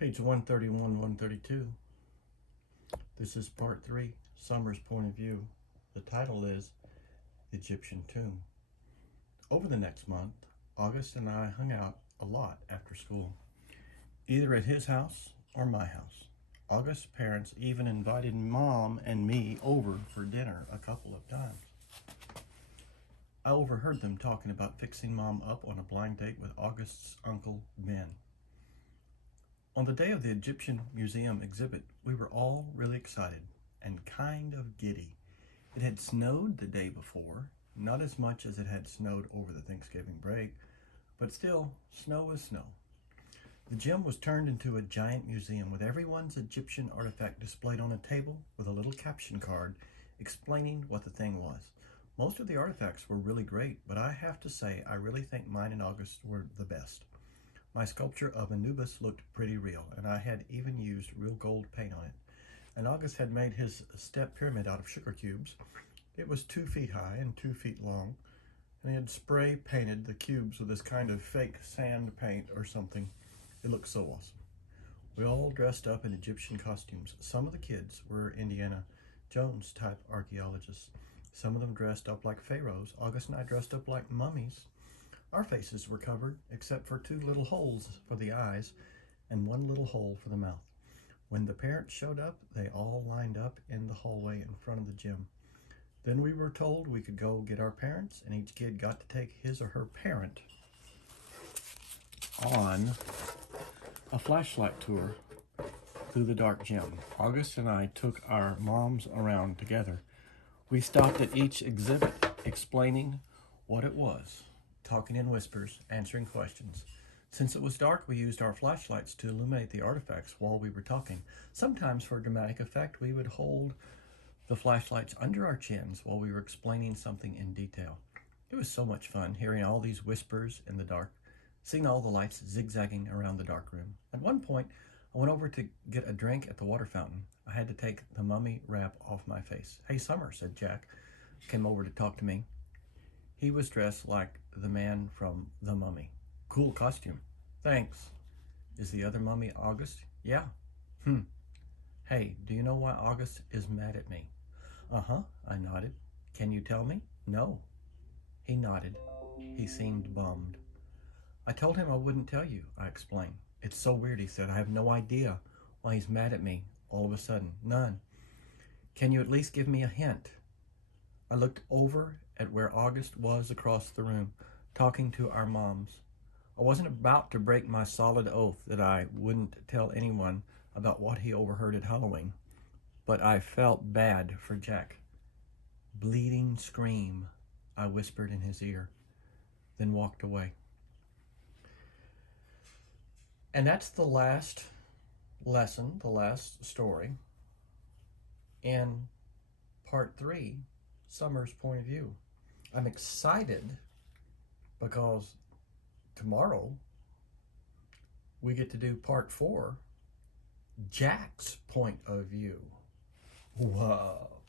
Page 131, 132. This is part 3, Summer's point of view. The title is Egyptian Tomb. Over the next month, August and I hung out a lot after school, either at his house or my house. August's parents even invited Mom and me over for dinner a couple of times. I overheard them talking about fixing Mom up on a blind date with August's uncle, Ben. On the day of the Egyptian Museum exhibit, we were all really excited and kind of giddy. It had snowed the day before, not as much as it had snowed over the Thanksgiving break, but still, snow is snow. The gym was turned into a giant museum with everyone's Egyptian artifact displayed on a table with a little caption card explaining what the thing was. Most of the artifacts were really great, but I have to say I really think mine and August were the best. My sculpture of Anubis looked pretty real, and I had even used real gold paint on it. And August had made his step pyramid out of sugar cubes. It was 2 feet high and 2 feet long, and he had spray painted the cubes with this kind of fake sand paint or something. It looked so awesome. We all dressed up in Egyptian costumes. Some of the kids were Indiana Jones type archaeologists. Some of them dressed up like pharaohs. August and I dressed up like mummies. Our faces were covered except for 2 little holes for the eyes and 1 little hole for the mouth. When the parents showed up, they all lined up in the hallway in front of the gym. Then we were told we could go get our parents, and each kid got to take his or her parent on a flashlight tour through the dark gym. August and I took our moms around together. We stopped at each exhibit explaining what it was, talking in whispers, answering questions. Since it was dark, we used our flashlights to illuminate the artifacts while we were talking. Sometimes for dramatic effect, we would hold the flashlights under our chins while we were explaining something in detail. It was so much fun hearing all these whispers in the dark, seeing all the lights zigzagging around the dark room. At one point, I went over to get a drink at the water fountain. I had to take the mummy wrap off my face. "Hey, Summer," said Jack, came over to talk to me. He was dressed like the man from The Mummy. "Cool costume." "Thanks." "Is the other mummy August?" "Yeah." "Hey, do you know why August is mad at me?" "Uh-huh," I nodded. "Can you tell me?" "No." He nodded. He seemed bummed. "I told him I wouldn't tell you," I explained. "It's so weird," he said. "I have no idea why he's mad at me all of a sudden. None. Can you at least give me a hint?" I looked over at where August was across the room, talking to our moms. I wasn't about to break my solid oath that I wouldn't tell anyone about what he overheard at Halloween, but I felt bad for Jack. "Bleeding scream," I whispered in his ear, then walked away. And that's the last lesson, the last story in part 3, Summer's point of view. I'm excited because tomorrow we get to do part 4, Jack's point of view. Whoa.